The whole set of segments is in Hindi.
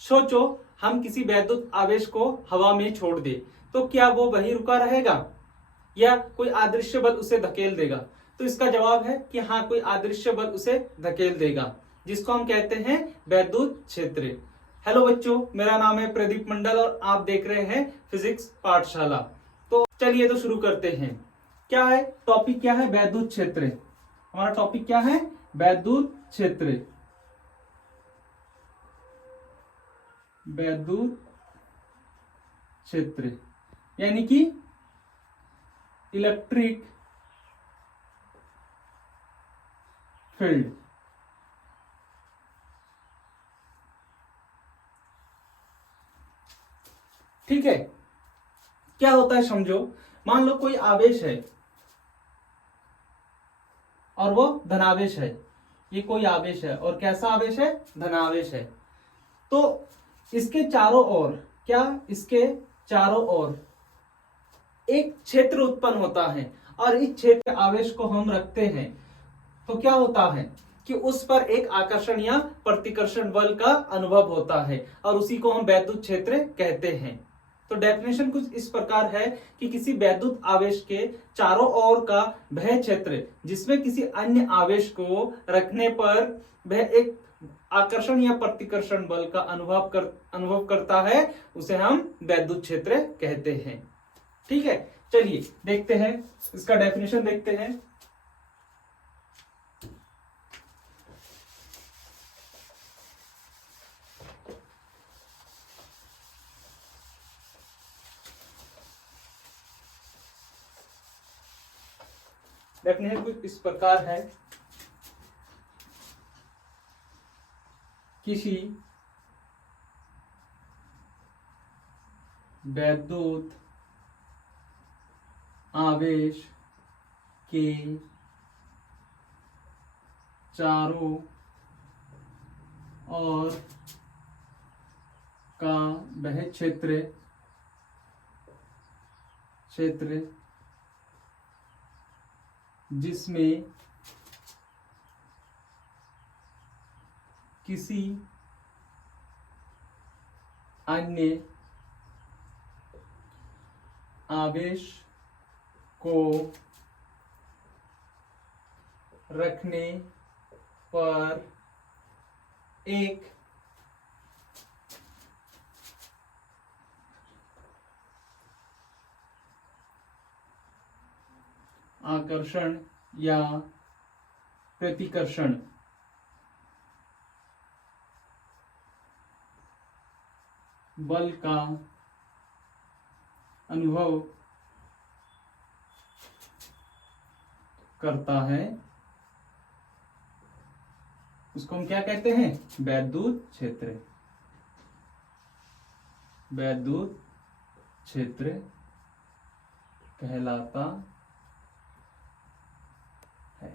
सोचो हम किसी वैद्युत आवेश को हवा में छोड़ दे तो क्या वो वहीं रुका रहेगा या कोई अदृश्य बल उसे धकेल देगा? तो इसका जवाब है कि हाँ, कोई अदृश्य बल उसे धकेल देगा, जिसको हम कहते हैं वैद्युत क्षेत्र। हेलो बच्चों, मेरा नाम है प्रदीप मंडल और आप देख रहे हैं फिजिक्स पाठशाला। तो चलिए तो शुरू करते हैं। क्या है टॉपिक, क्या है? वैद्युत क्षेत्र। हमारा टॉपिक क्या है? वैद्युत क्षेत्र। वैद्युत क्षेत्र यानी कि इलेक्ट्रिक फील्ड। ठीक है, क्या होता है समझो। मान लो कोई आवेश है और वो धनावेश है। ये कोई आवेश है और कैसा आवेश है? धनावेश है। तो इसके चारों ओर, क्या इसके चारों ओर एक क्षेत्र उत्पन्न होता है और इस क्षेत्र आवेश को हम रखते हैं तो क्या होता है कि उस पर एक आकर्षण या प्रतिकर्षण बल का अनुभव होता है और उसी को हम वैद्युत क्षेत्र कहते हैं। तो डेफिनेशन कुछ इस प्रकार है कि किसी वैद्युत आवेश के चारों ओर का वह क्षेत्र जिसमें किसी अन्य आवेश को रखने पर वह एक आकर्षण या प्रतिकर्षण बल का अनुभव करता है, उसे हम वैद्युत क्षेत्र कहते हैं। ठीक है, चलिए देखते हैं, इसका डेफिनेशन देखते हैं। डेफिनेशन कुछ इस प्रकार है, किसी वैद्युत आवेश के चारों ओर का वह क्षेत्र जिसमें किसी अन्य आवेश को रखने पर एक आकर्षण या प्रतिकर्षण बल का अनुभव करता है, उसको हम क्या कहते हैं? वैद्युत क्षेत्र। वैद्युत क्षेत्र कहलाता है।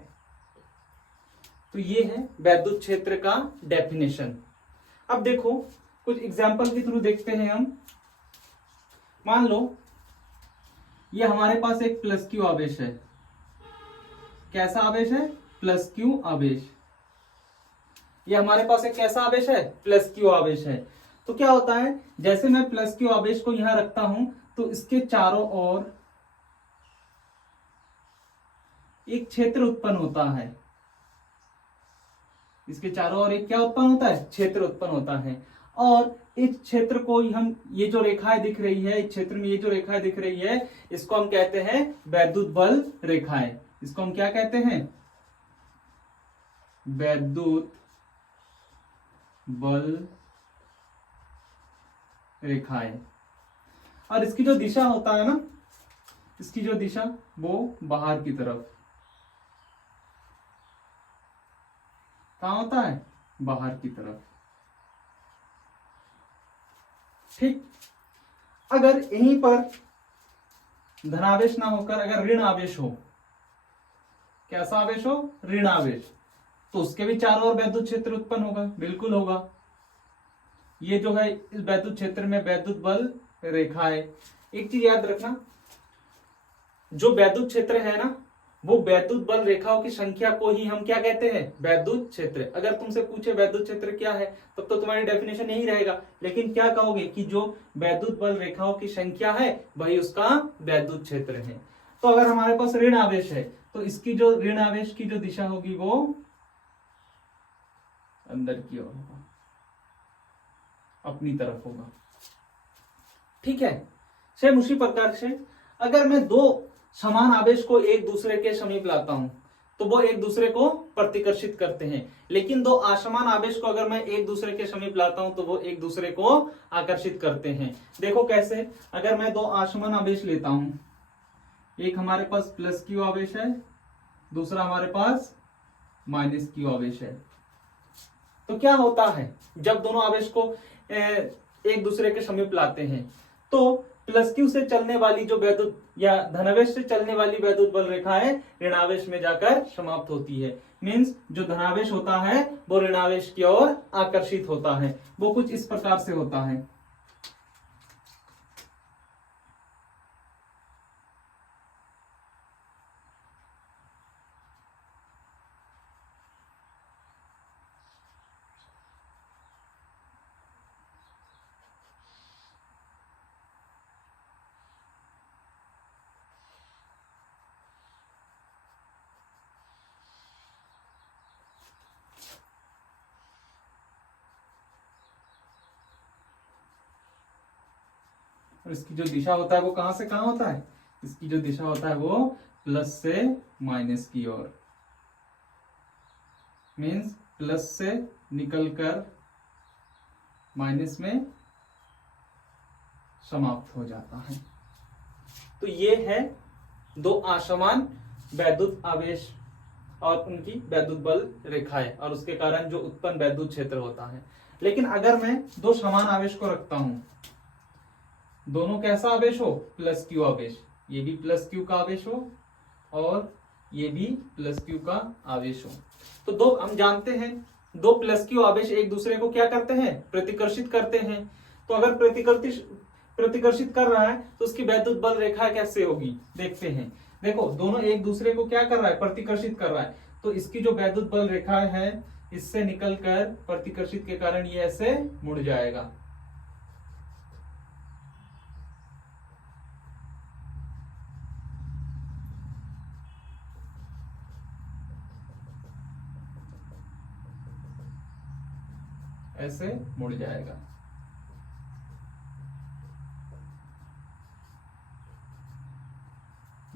तो ये है वैद्युत क्षेत्र का डेफिनेशन। अब देखो कुछ एग्जांपल के थ्रू देखते हैं हम। मान लो ये हमारे पास एक प्लस क्यू आवेश है। कैसा आवेश है? प्लस क्यू आवेश। ये हमारे पास एक कैसा आवेश है? प्लस क्यू आवेश है। तो क्या होता है, जैसे मैं प्लस क्यू आवेश को यहां रखता हूं तो इसके चारों ओर एक क्षेत्र उत्पन्न होता है। इसके चारों ओर एक क्या उत्पन्न होता है? क्षेत्र उत्पन्न होता है। और इस क्षेत्र को हम, ये जो रेखाएं दिख रही है, इस क्षेत्र में ये जो रेखाएं दिख रही है, इसको हम कहते हैं वैद्युत बल रेखाएं। इसको हम क्या कहते हैं? वैद्युत बल रेखाएं। और इसकी जो दिशा होता है ना, इसकी जो दिशा वो बाहर की तरफ, कहां होता है? बाहर की तरफ। ठीक, अगर यहीं पर धनावेश ना होकर अगर ऋण आवेश हो, कैसा आवेश हो? ऋण आवेश, तो उसके भी चारों ओर वैद्युत क्षेत्र उत्पन्न होगा। बिल्कुल होगा। ये जो है इस वैद्युत क्षेत्र में वैद्युत बल रेखा है। एक चीज याद रखना, जो वैद्युत क्षेत्र है ना वो वैद्युत बल रेखाओं की संख्या को ही हम क्या कहते हैं, वैद्युत क्षेत्र। अगर तुमसे पूछे वैद्युत क्षेत्र क्या है, तब तो तुम्हारी डेफिनेशन यही रहेगा, लेकिन क्या कहोगे कि जो वैद्युत बल रेखाओं की संख्या है वही उसका वैद्युत क्षेत्र है। तो अगर हमारे पास ऋण आवेश है तो इसकी जो ऋण आवेश की जो दिशा होगी वो अंदर की ओर होगा, अपनी तरफ होगा। ठीक है, सेम उसी प्रकार से अगर मैं दो समान आवेश को एक दूसरे के समीप लाता हूं तो वो एक दूसरे को प्रतिकर्षित करते हैं, लेकिन दो असमान आवेश को अगर मैं एक दूसरे के समीप लाता हूं तो वो एक दूसरे को आकर्षित करते हैं। देखो कैसे, अगर मैं दो असमान आवेश लेता हूं, एक हमारे पास प्लस क्यू आवेश है, दूसरा हमारे पास माइनस क्यू आवेश है, तो क्या होता है जब दोनों आवेश को एक दूसरे के समीप लाते हैं तो प्लस क्यू से चलने वाली जो वैद्युत या धनावेश से चलने वाली वैद्युत बल रेखा है ऋणावेश में जाकर समाप्त होती है। मींस जो धनावेश होता है वो ऋणावेश की ओर आकर्षित होता है। वो कुछ इस प्रकार से होता है। और इसकी जो दिशा होता है वो कहां से कहां होता है, इसकी जो दिशा होता है वो प्लस से माइनस की ओर, मीन्स प्लस से निकलकर माइनस में समाप्त हो जाता है। तो ये है दो असमान वैद्युत आवेश और उनकी वैद्युत बल रेखाएं और उसके कारण जो उत्पन्न वैद्युत क्षेत्र होता है। लेकिन अगर मैं दो समान आवेश को रखता हूं, दोनों कैसा आवेश हो, प्लस क्यू आवेश, ये भी प्लस क्यू का आवेश हो और ये भी प्लस क्यू का आवेश हो, तो दो हम जानते हैं दो प्लस क्यू आवेश एक दूसरे को क्या करते हैं, प्रतिकर्षित करते हैं। तो अगर प्रतिकर्षित कर रहा है तो उसकी वैद्युत बल रेखा कैसे होगी, देखते हैं। देखो दोनों एक दूसरे को क्या कर रहा है, प्रतिकर्षित कर रहा है, तो इसकी जो वैद्युत बल रेखा है इससे निकलकर प्रतिकर्षित के कारण ये ऐसे मुड़ जाएगा। ऐसे मुड़ जाएगा।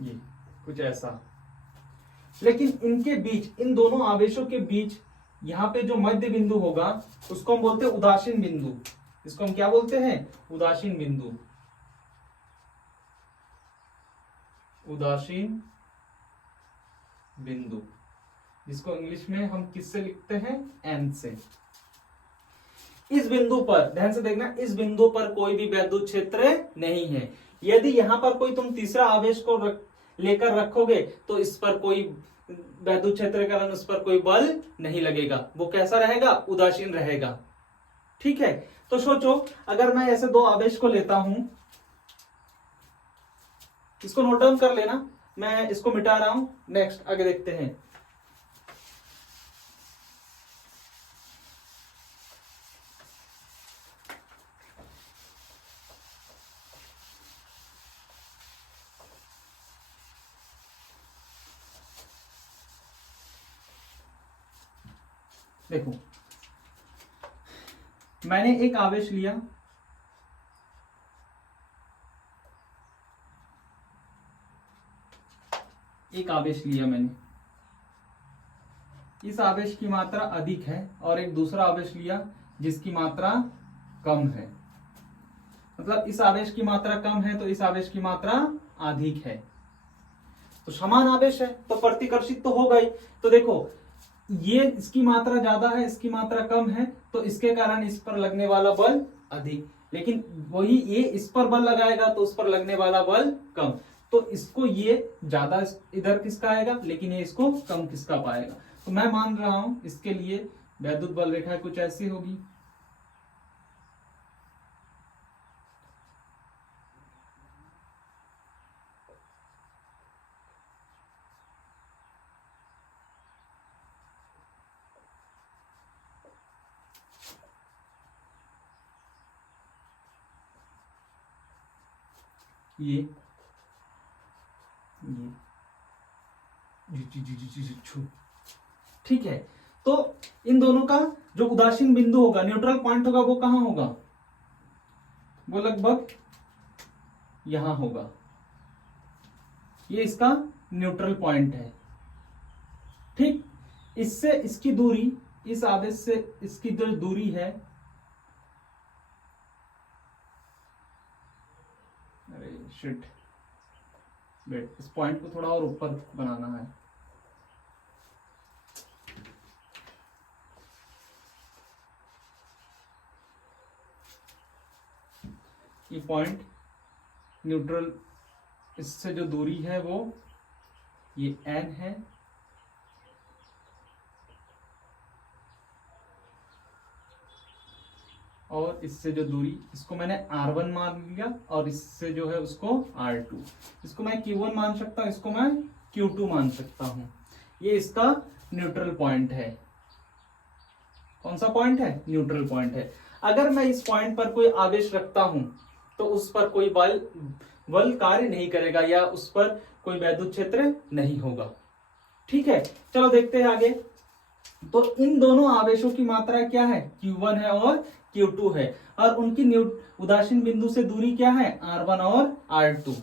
ये कुछ ऐसा। लेकिन इनके बीच, इन दोनों आवेशों के बीच यहां पे जो मध्य बिंदु होगा उसको हम बोलते हैं उदासीन बिंदु। इसको हम क्या बोलते हैं, उदासीन बिंदु। उदासीन बिंदु, जिसको इंग्लिश में हम किससे लिखते हैं, एन से। इस बिंदु पर ध्यान से देखना, इस बिंदु पर कोई भी वैद्युत क्षेत्र नहीं है। यदि यहां पर कोई तुम तीसरा आवेश को लेकर रखोगे तो इस पर कोई वैद्युत क्षेत्र के कारण उस पर कोई बल नहीं लगेगा, वो कैसा रहेगा, उदासीन रहेगा। ठीक है, तो सोचो अगर मैं ऐसे दो आवेश को लेता हूं, इसको नोट डाउन कर लेना, मैं इसको मिटा रहा हूं। नेक्स्ट आगे देखते हैं। देखो मैंने एक आवेश लिया, एक आवेश लिया मैंने, इस आवेश की मात्रा अधिक है, और एक दूसरा आवेश लिया जिसकी मात्रा कम है। मतलब इस आवेश की मात्रा कम है तो इस आवेश की मात्रा अधिक है। तो समान आवेश है तो प्रतिकर्षित तो होगा ही। तो देखो ये इसकी मात्रा ज्यादा है, इसकी मात्रा कम है, तो इसके कारण इस पर लगने वाला बल अधिक, लेकिन वही ये इस पर बल लगाएगा तो उस पर लगने वाला बल कम। तो इसको ये ज्यादा इधर किसका आएगा, लेकिन ये इसको कम किसका पाएगा। तो मैं मान रहा हूं इसके लिए वैद्युत बल रेखा कुछ ऐसी होगी। ये छू, ठीक है। तो इन दोनों का जो उदासीन बिंदु होगा, न्यूट्रल पॉइंट होगा, वो कहां होगा? वो लगभग यहां होगा। ये इसका न्यूट्रल पॉइंट है, ठीक। इससे इसकी दूरी, इस आवेश से इसकी जो दूरी है, अरे शिट, वेट, इस पॉइंट को थोड़ा और ऊपर बनाना है। ये पॉइंट न्यूट्रल, इससे जो दूरी है वो ये n है, और इससे जो दूरी, इसको मैंने R1 मान लिया, और इससे जो है उसको R2, इसको मैं Q1 मान सकता हूं, इसको मैं Q2 मान सकता हूं। ये इसका न्यूट्रल पॉइंट है। कौन सा पॉइंट है? न्यूट्रल पॉइंट है। अगर मैं इस पॉइंट पर कोई आवेश रखता हूं तो उस पर कोई बल कार्य नहीं करेगा, या उस पर कोई वैद्युत क्षेत्र नहीं होगा, ठीक है। चलो देखते हैं आगे। तो इन दोनों आवेशों की मात्रा क्या है? Q1 है और Q2 है, और उनकी उदासीन बिंदु से दूरी क्या है? R1 और R2।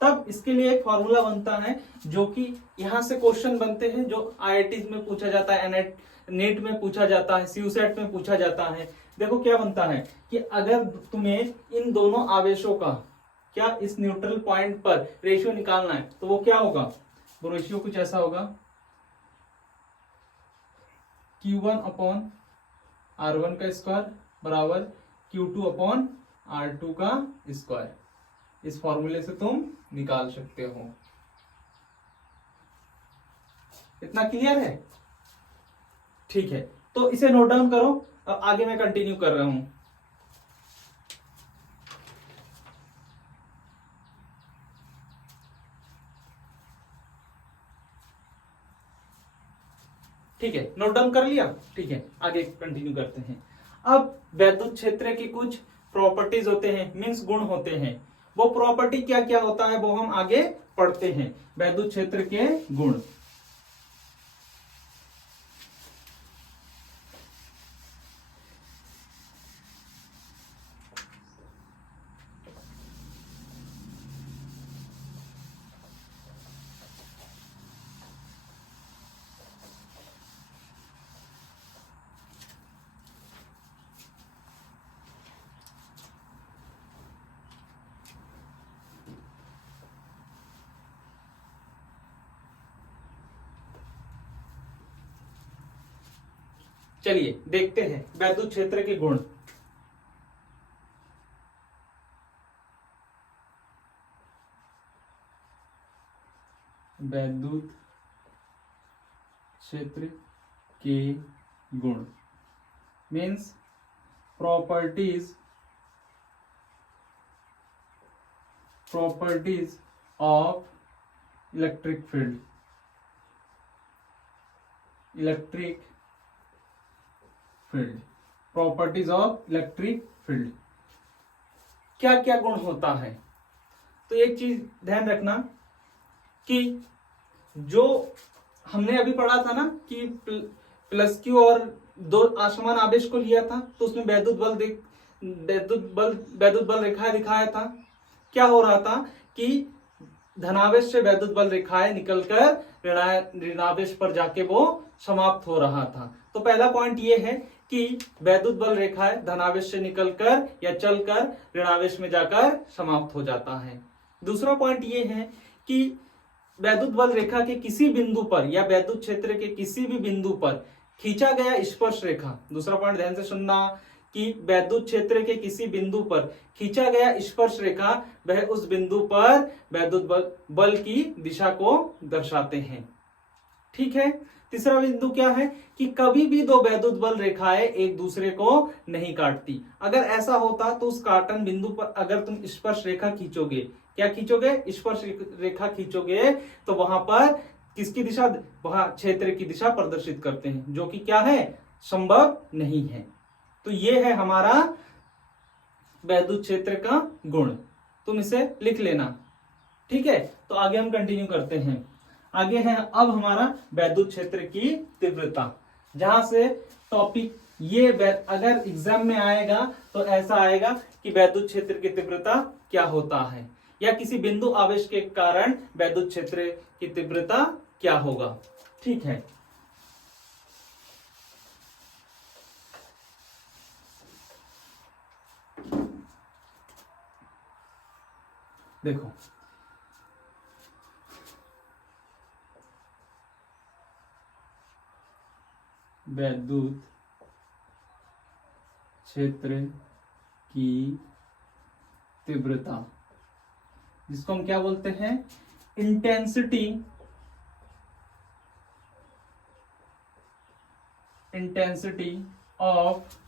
तब इसके लिए एक फॉर्मूला बनता है, जो कि यहां से क्वेश्चन बनते हैं, जो IIT में पूछा जाता है, नेट में पूछा जाता है, CUSET में पूछा जाता है। देखो क्या बनता है कि अगर तुम्हें इन दोनों आवेशों का क्या इस न्यूट्रल पॉइंट पर रेशियो निकालना है, तो वो क्या होगा? वो रेशियो कुछ ऐसा होगा, Q1 अपॉन R1 का स्क्वायर बराबर Q2 अपॉन R2 का स्क्वायर। इस फॉर्मूले से तुम निकाल सकते हो। इतना क्लियर है? ठीक है, तो इसे नोट डाउन करो। अब आगे मैं कंटिन्यू कर रहा हूं। ठीक है, नोट डाउन कर लिया? ठीक है, आगे कंटिन्यू करते हैं। अब वैद्युत क्षेत्र की कुछ प्रॉपर्टीज होते हैं, मीन्स गुण होते हैं। वो प्रॉपर्टी क्या क्या होता है वो हम आगे पढ़ते हैं। वैद्युत क्षेत्र के गुण। चलिए देखते हैं वैद्युत क्षेत्र के गुण। वैद्युत क्षेत्र के गुण means properties of electric field. Properties of electric field, क्या क्या गुण होता है? तो एक चीज ध्यान रखना कि जो हमने अभी पढ़ा था ना कि प्लस क्यू और दो असमान आवेश को लिया था, तो उसमें वैद्युत बल रेखाएं दिखाया था। क्या हो रहा था कि धनावेश से वैद्युत बल रेखाएं निकलकर ऋणावेश पर जाके वो समाप्त हो रहा था। तो पहला पॉइंट ये है कि वैद्युत बल रेखाएं धनावेश से निकलकर या चलकर ऋणावेश में जाकर समाप्त हो जाता है। दूसरा पॉइंट ये है कि वैद्युत बल रेखा के किसी बिंदु पर या वैद्युत क्षेत्र के किसी भी बिंदु पर खींचा गया स्पर्श रेखा, दूसरा पॉइंट ध्यान से सुनना, कि वैद्युत क्षेत्र के किसी बिंदु पर खींचा गया स्पर्श रेखा वह उस बिंदु पर वैद्युत बल की दिशा को दर्शाते हैं। ठीक है। तीसरा बिंदु क्या है कि कभी भी दो वैद्युत बल रेखाएं एक दूसरे को नहीं काटती। अगर ऐसा होता तो उस काटन बिंदु पर अगर तुम स्पर्श रेखा खींचोगे, क्या खींचोगे? स्पर्श रेखा खींचोगे, तो वहां पर किसकी दिशा? वहां क्षेत्र की दिशा प्रदर्शित करते हैं, जो कि क्या है? संभव नहीं है। तो ये है हमारा वैद्युत क्षेत्र का गुण। तुम इसे लिख लेना, ठीक है। तो आगे हम कंटिन्यू करते हैं। आगे है अब हमारा वैद्युत क्षेत्र की तीव्रता, जहां से टॉपिक ये अगर एग्जाम में आएगा तो ऐसा आएगा कि वैद्युत क्षेत्र की तीव्रता क्या होता है, या किसी बिंदु आवेश के कारण वैद्युत क्षेत्र की तीव्रता क्या होगा, ठीक है। देखो वैद्युत क्षेत्र की तीव्रता, जिसको हम क्या बोलते हैं, intensity of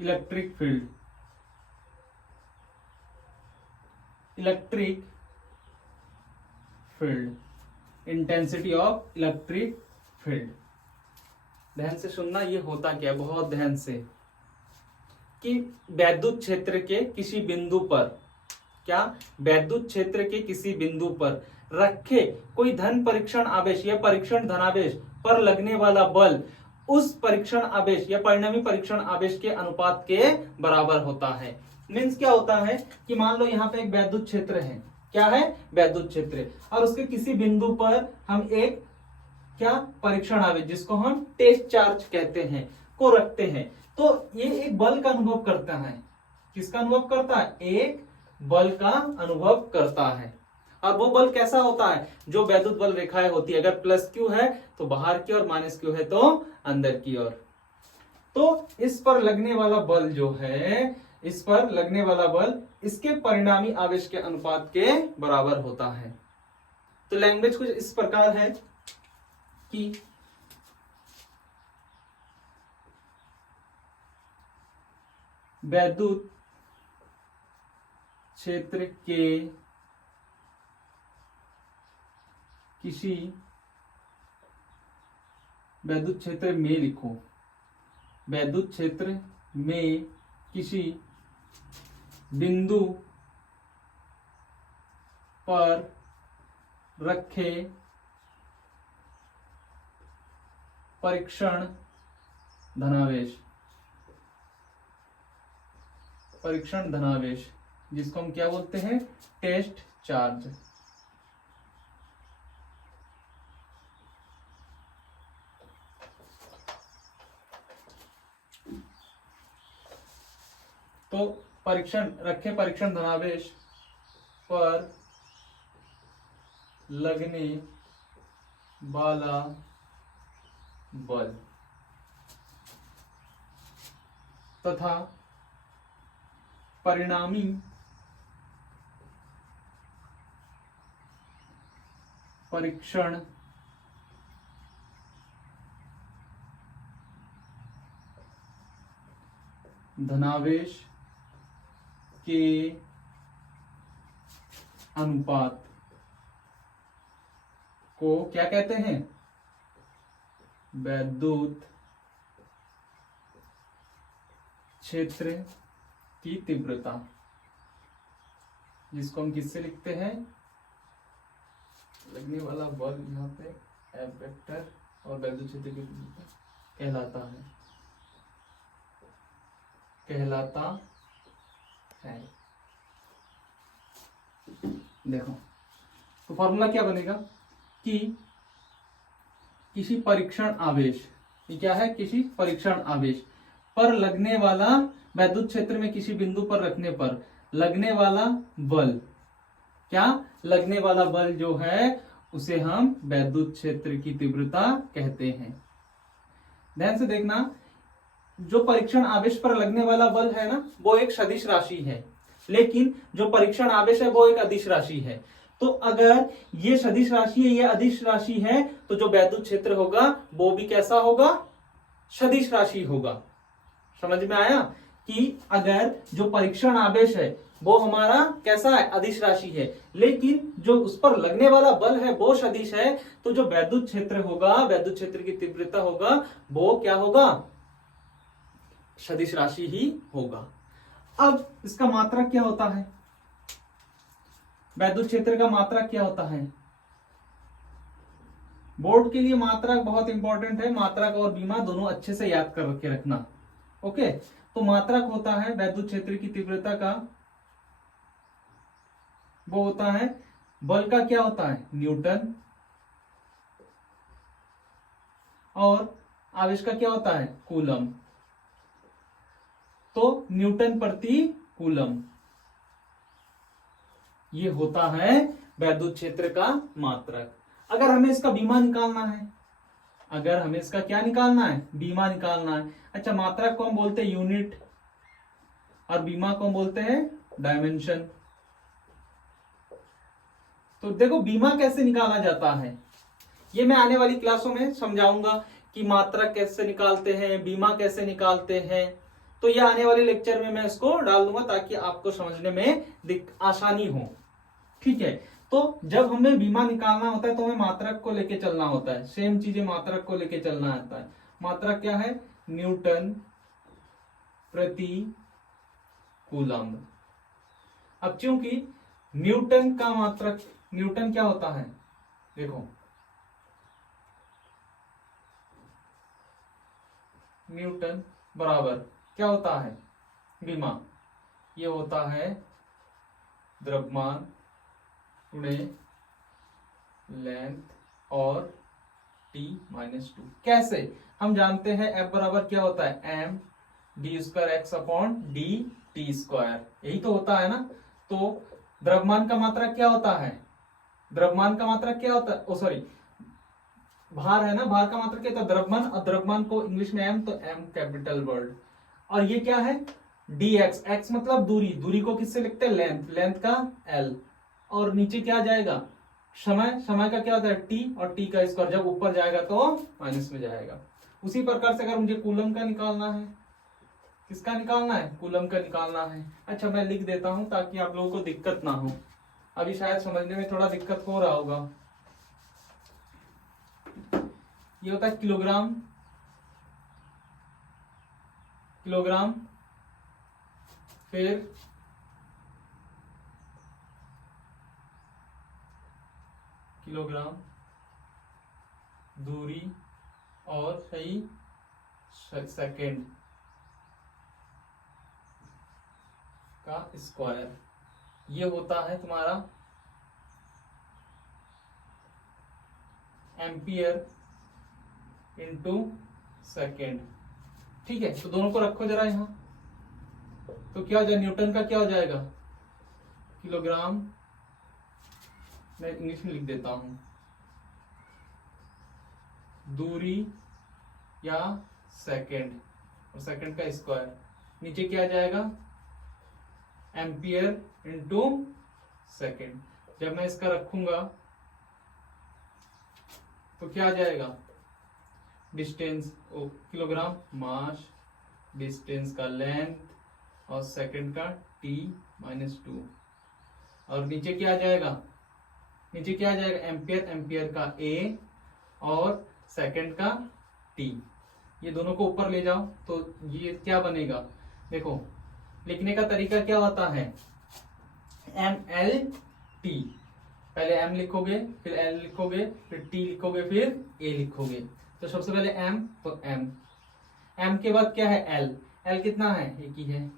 electric field, intensity of electric field. ध्यान से सुनना, ये होता क्या है, बहुत ध्यान से, कि वैद्युत क्षेत्र के किसी बिंदु पर, क्या वैद्युत क्षेत्र के किसी बिंदु पर रखे कोई धन परीक्षण आवेश या परीक्षण धनावेश पर लगने वाला बल उस परीक्षण आवेश या परिणामी परीक्षण आवेश के अनुपात के बराबर होता है। मीन्स क्या होता है कि मान लो यहाँ पे एक वैद्युत क्षेत्र है, क्या है, वैद्युत क्षेत्र, और उसके किसी बिंदु पर हम एक क्या परीक्षण आवेश, जिसको हम टेस्ट चार्ज कहते हैं, को रखते हैं, तो ये एक बल का अनुभव करता है। किसका अनुभव करता है, एक बल का अनुभव करता है। और वो बल कैसा होता है, जो वैद्युत बल रेखाएं होती है, अगर प्लस क्यू है तो बाहर की ओर, माइनस क्यू है तो अंदर की ओर। तो इस पर लगने वाला बल जो है, इस पर लगने वाला बल इसके परिणामी आवेश के अनुपात के बराबर होता है। तो लैंग्वेज कुछ इस प्रकार है कि वैद्युत क्षेत्र के किसी वैद्युत क्षेत्र में लिखो, वैद्युत क्षेत्र में किसी बिंदु पर रखे परीक्षण धनावेश, जिसको हम क्या बोलते हैं, टेस्ट चार्ज। तो परीक्षण धनावेश पर लगने वाला बल तथा परिणामी परीक्षण धनावेश के अनुपात को क्या कहते हैं, वैद्युत क्षेत्र की तीव्रता, जिसको हम किससे लिखते हैं, लगने वाला बल यहाँ पे एफ वेक्टर और वैद्युत क्षेत्र की तीव्रता कहलाता है। देखो तो फॉर्मूला क्या बनेगा कि किसी परीक्षण आवेश, ये क्या है, किसी परीक्षण आवेश पर लगने वाला, वैद्युत क्षेत्र में किसी बिंदु पर रखने पर लगने वाला बल, क्या लगने वाला बल जो है उसे हम वैद्युत क्षेत्र की तीव्रता कहते हैं। ध्यान से देखना, जो परीक्षण आवेश पर लगने वाला बल है ना, वो एक सदिश राशि है, लेकिन जो परीक्षण आवेश है वो एक अदिश राशि है। तो अगर ये सदिश राशि है, ये अदिश राशि है, तो जो वैद्युत क्षेत्र होगा वो भी कैसा होगा, सदिश राशि होगा। समझ में आया कि अगर जो परीक्षण आवेश है वो हमारा कैसा है, अदिश राशि है, लेकिन जो उस पर लगने वाला बल है वो सदिश है, तो जो वैद्युत क्षेत्र होगा, वैद्युत क्षेत्र की तीव्रता होगा, वो क्या होगा, सदिश राशि ही होगा। अब इसका मात्रक क्या होता है, वैद्युत क्षेत्र का मात्रक क्या होता है? बोर्ड के लिए मात्रक बहुत इंपॉर्टेंट है, मात्रक और बीमा दोनों अच्छे से याद कर के रखना। ओके, तो मात्रक होता है वैद्युत क्षेत्र की तीव्रता का, वो होता है बल का क्या होता है? न्यूटन, और आवेश का क्या होता है? कूलम। तो न्यूटन प्रति कूलम, ये होता है वैद्युत क्षेत्र का मात्रक। अगर हमें इसका बीमा निकालना है, अगर हमें इसका क्या निकालना है? बीमा निकालना है। अच्छा, मात्रक को हम बोलते हैं यूनिट और बीमा को हम बोलते हैं डायमेंशन। तो देखो बीमा कैसे निकाला जाता है, ये मैं आने वाली क्लासों में समझाऊंगा कि मात्रक कैसे निकालते हैं, बीमा कैसे निकालते हैं। तो ये आने वाले लेक्चर में मैं इसको डाल दूंगा ताकि आपको समझने में आसानी हो। ठीक है, तो जब हमें बीमा निकालना होता है तो हमें मात्रक को लेके चलना होता है, सेम चीजें मात्रक को लेके चलना आता है। मात्रक क्या है? न्यूटन प्रति कूलम। अब चूंकि न्यूटन का मात्रक, न्यूटन क्या होता है? देखो न्यूटन बराबर क्या होता है? बीमा। ये होता है द्रव्यमान गुणे लेंथ और t-2। कैसे? हम जानते हैं F बराबर क्या होता है? m d² x upon D T square, यही तो होता है ना। तो द्रव्यमान का मात्रक क्या होता है? द्रव्यमान का मात्रक क्या होता है? ओ सॉरी, भार है ना, भार का मात्रक क्या होता है? द्रव्यमान। और द्रव्यमान को इंग्लिश में m, तो m कैपिटल वर्ड। और ये क्या है? dx, x मतलब दूरी, दूरी को किससे लिखते हैं? लेंथ, लेंथ का l। और नीचे क्या जाएगा? समय, समय का क्या होता है? t, और t का स्क्वायर, जब ऊपर जाएगा तो माइनस में जाएगा। उसी प्रकार से अगर मुझे कूलम का निकालना है, किसका निकालना है? कूलम का निकालना है। अच्छा, मैं लिख देता हूं ताकि आप लोगों को दिक्कत ना हो, अभी शायद समझने में थोड़ा दिक्कत हो रहा होगा। ये होता है किलोग्राम, किलोग्राम, फिर किलोग्राम, दूरी, और सही सेकेंड का स्क्वायर। ये होता है तुम्हारा एम्पियर इंटू सेकेंड। ठीक है, तो दोनों को रखो जरा यहां, तो क्या हो जाएगा? न्यूटन का क्या हो जाएगा? किलोग्राम, मैं इंग्लिश में लिख देता हूं, दूरी या सेकेंड, और सेकेंड का स्क्वायर। नीचे क्या आ जाएगा? Ampere into second. जब मैं इसका रखूंगा तो क्या आ जाएगा? डिस्टेंस, किलोग्राम मास, डिस्टेंस का लेंथ, और सेकंड का t-2। और नीचे क्या आ जाएगा? नीचे क्या आ जाएगा? एम्पियर, एम्पियर का a, और सेकंड का t। ये दोनों को ऊपर ले जाओ तो ये क्या बनेगा? देखो लिखने का तरीका क्या होता है? mlt, पहले m लिखोगे, फिर l लिखोगे, फिर t लिखोगे, फिर a लिखोगे। तो सबसे पहले m, तो m के बाद क्या है? l कितना है? एक ही है।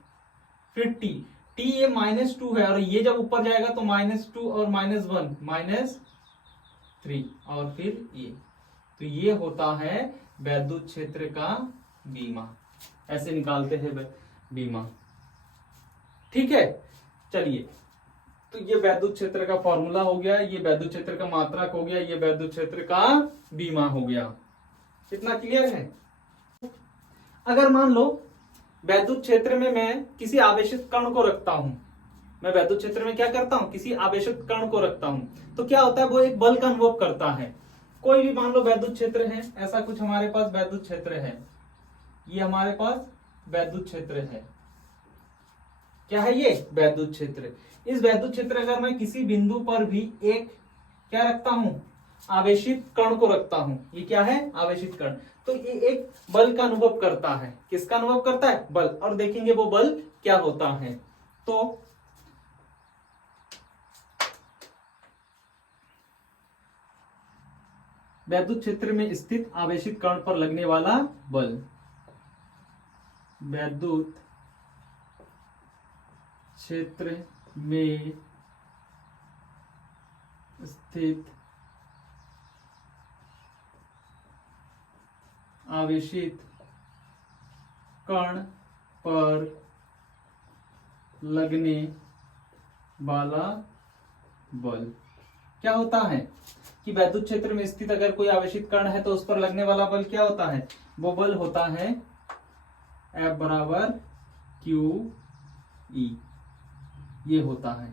फिर t ये -2 है, और ये जब ऊपर जाएगा तो -2 और -1 -3, और फिर ये। तो ये होता है वैद्युत क्षेत्र का बीमा। ऐसे निकालते हैं बीमा। ठीक है, चलिए, तो ये वैद्युत क्षेत्र का फॉर्मूला हो गया, ये वैद्युत क्षेत्र का मात्रक हो गया, ये वैद्युत क्षेत्र का बीमा हो गया। कितना क्लियर है? अगर मान लो वैद्युत क्षेत्र में मैं किसी आवेशित कण को रखता हूं, मैं वैद्युत क्षेत्र में क्या करता हूं? किसी आवेशित कण को रखता हूं, तो क्या होता है? वो एक बल का अनुभव करता है। कोई भी मान लो वैद्युत क्षेत्र है, ऐसा कुछ हमारे पास वैद्युत क्षेत्र है, ये हमारे पास वैद्युत क्षेत्र है। क्या है ये? वैद्युत क्षेत्र। इस वैद्युत क्षेत्र अगर मैं किसी बिंदु पर भी एक क्या रखता हूं? आवेशित कण को रखता हूं। ये क्या है? आवेशित कण। तो ये एक बल का अनुभव करता है। किसका अनुभव करता है? बल। और देखेंगे वो बल क्या होता है। तो वैद्युत क्षेत्र में स्थित आवेशित कण पर लगने वाला बल। वैद्युत क्षेत्र में स्थित आवेशित कण पर लगने वाला बल। क्या होता है कि वैद्युत क्षेत्र में स्थित अगर कोई आवेशित कण है तो उस पर लगने वाला बल क्या होता है? वो बल होता है F बराबर QE। ये होता है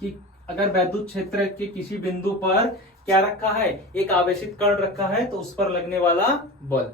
कि अगर वैद्युत क्षेत्र के किसी बिंदु पर क्या रखा है, एक आवेशित कण रखा है, तो उस पर लगने वाला बल।